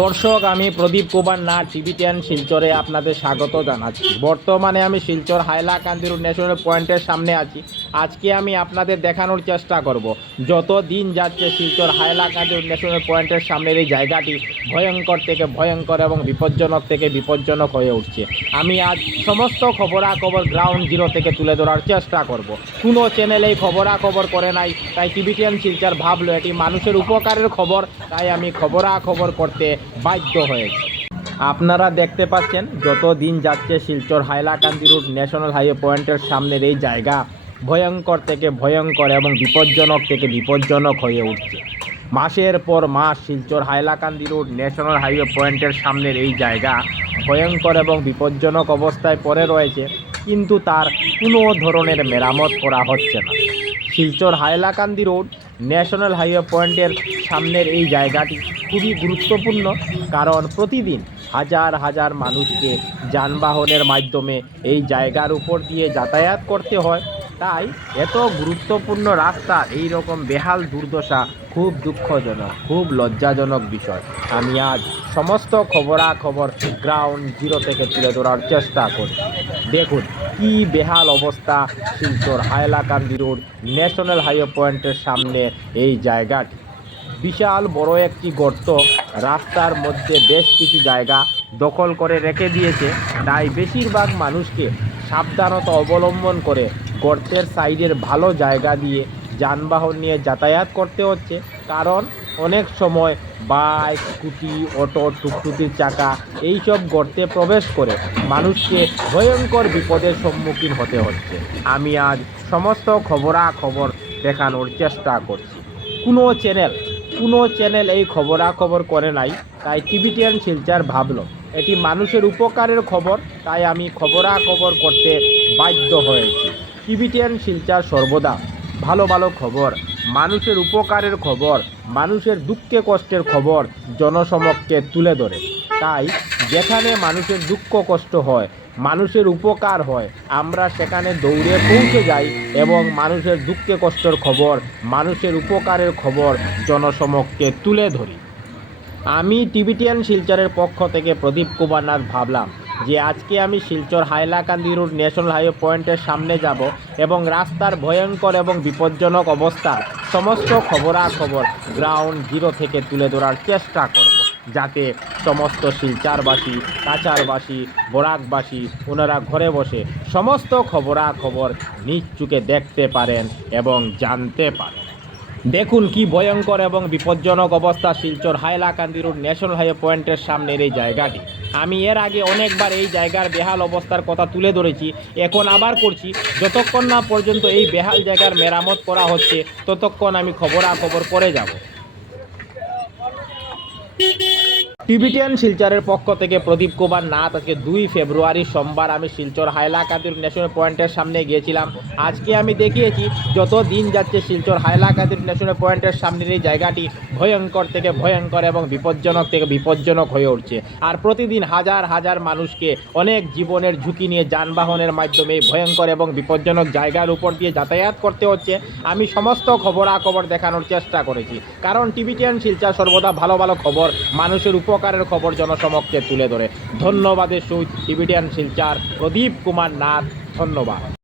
দর্শক, আমি প্রদীপ কুমার নাথ টিভি10 শিলচরে আপনাদের স্বাগত জানাচ্ছি। বর্তমানে আমি শিলচর হাইলাকান্দি রোড ন্যাশনাল পয়েন্টের সামনে আছি। আজকে আমি আপনাদের দেখানোর চেষ্টা করব যত দিন যাচ্ছে শিলচর হাইলাকান্দি রোড ন্যাশনাল পয়েন্টের সামনের এই জায়গাটি ভয়ঙ্কর থেকে ভয়ঙ্কর এবং বিপজ্জনক থেকে বিপজ্জনক হয়ে উঠছে। আমি আজ সমস্ত খবরাখবর গ্রাউন্ড জিরো থেকে তুলে ধরার চেষ্টা করব। কোনো চ্যানেল এই খবরাখবর করে নাই, তাই টিভি10 শিলচর ভাবলো এটি মানুষের উপকারের খবর, তাই আমি খবরাখবর করতে বাধ্য হয়েছে। আপনারা দেখতে পাচ্ছেন যত দিন যাচ্ছে Silchar Hailakandi road national highway পয়েন্টের সামনের এই জায়গা ভয়ঙ্কর থেকে ভয়ঙ্কর এবং বিপজ্জনক থেকে বিপজ্জনক হয়ে উঠছে। মাসের পর মাস Silchar Hailakandi road national highway পয়েন্টের সামনের এই জায়গা ভয়ঙ্কর এবং বিপজ্জনক অবস্থায় পড়ে রয়েছে, কিন্তু তার কোনো ধরনের মেরামত করা হচ্ছে না। Silchar Hailakandi road national highway পয়েন্টের সামনের এই জায়গাটি খুবই গুরুত্বপূর্ণ, কারণ প্রতিদিন হাজার হাজার মানুষকে যানবাহনের মাধ্যমে এই জায়গার উপর দিয়ে যাতায়াত করতে হয়। তাই এত গুরুত্বপূর্ণ রাস্তা এই রকম বেহাল দুর্দশা খুব দুঃখজনক, খুব লজ্জাজনক বিষয়। আমি আজ সমস্ত খবরাখবর গ্রাউন্ড জিরো থেকে তুলে ধরার চেষ্টা করি। দেখুন কি বেহাল অবস্থা Silchar Hailakandi road national highway পয়েন্টের সামনে এই জায়গাটি। বিশাল বড় একটি গর্ত রাস্তার মধ্যে বেশ কিছু জায়গা দখল করে রেখে দিয়েছে। তাই বেশিরভাগ মানুষকে সাবধানতা অবলম্বন করে গর্তের সাইডের ভালো জায়গা দিয়ে যানবাহন নিয়ে যাতায়াত করতে হচ্ছে, কারণ অনেক সময় বাইক, স্কুটি, অটো, টুকটুকির চাকা এইসব গর্তে প্রবেশ করে মানুষকে ভয়ঙ্কর বিপদের সম্মুখীন হতে হচ্ছে। আমি আজ সমস্ত খবরাখবর দেখানোর চেষ্টা করছি। কোনো চ্যানেল এই খবরাখবর করে নাই, তাই টিভি10 শিলচর ভাবলো এটি মানুষের উপকারের খবর, তাই আমি খবরাখবর করতে বাধ্য হয়েছি। টিভি10 শিলচর সর্বদা ভালো ভালো খবর, মানুষের উপকারের খবর, মানুষের দুঃখে কষ্টের খবর জনসমক্ষে তুলে ধরে। তাই যেখানে মানুষের দুঃখ কষ্ট হয়, মানুষের উপকার হয়, আমরা সেখানে দৌড়ে পৌঁছে যাই এবং মানুষের দুঃখে কষ্টের খবর, মানুষের উপকারের খবর জনসমক্ষে তুলে ধরি। আমি টিভি10 শিলচরের পক্ষ থেকে প্রদীপ কুমার নাথ ভাবলাম যে আজকে আমি Silchar Hailakandi road national highway পয়েন্টের সামনে যাব এবং রাস্তার ভয়ঙ্কর এবং বিপজ্জনক অবস্থার সমস্ত খবরাখবর গ্রাউন্ড জিরো থেকে তুলে ধরার চেষ্টা করব, যাতে সমস্ত শিলচরবাসী, কাছাড়বাসী, বরাকবাসী ওনারা ঘরে বসে সমস্ত খবরাখবর নিজ চোখে দেখতে পারেন এবং জানতে পারেন। দেখুন কি ভয়ঙ্কর এবং বিপজ্জনক অবস্থা Silchar Hailakandi road national highway পয়েন্টের সামনের এই জায়গাটি। আমি এর আগে অনেকবার এই জায়গার বেহাল অবস্থার কথা তুলে ধরেছি, এখন আবার করছি। যতক্ষণ না পর্যন্ত এই বেহাল জায়গার মেরামত করা হচ্ছে ততক্ষণ আমি খবরাখবর করে যাব। টিভি10 শিলচরের পক্ষ থেকে প্রদীপ কুমার নাথ। আজকে 2 ফেব্রুয়ারি সোমবার আমি শিলচর হাইলাকান্দি ন্যাশনাল পয়েন্টের সামনে গিয়েছিলাম। আজকে আমি দেখিয়েছি যত দিন যাচ্ছে শিলচর হাইলাকান্দি ন্যাশনাল পয়েন্টের সামনের এই জায়গাটি ভয়ঙ্কর থেকে ভয়ঙ্কর এবং বিপজ্জনক থেকে বিপজ্জনক হয়ে উঠছে। আর প্রতিদিন হাজার হাজার মানুষকে অনেক জীবনের ঝুঁকি নিয়ে যানবাহনের মাধ্যমে ভয়ঙ্কর এবং বিপজ্জনক জায়গার উপর দিয়ে যাতায়াত করতে হচ্ছে। আমি সমস্ত খবরাখবর দেখানোর চেষ্টা করেছি, কারণ টিভি10 শিলচর সর্বদা ভালো ভালো খবর, মানুষের উপকারের খবর জনসমক্ষে তুলে ধরে। ধন্যবাদের সহিত টিভি10 শিলচর প্রদীপ কুমার নাথ। ধন্যবাদ।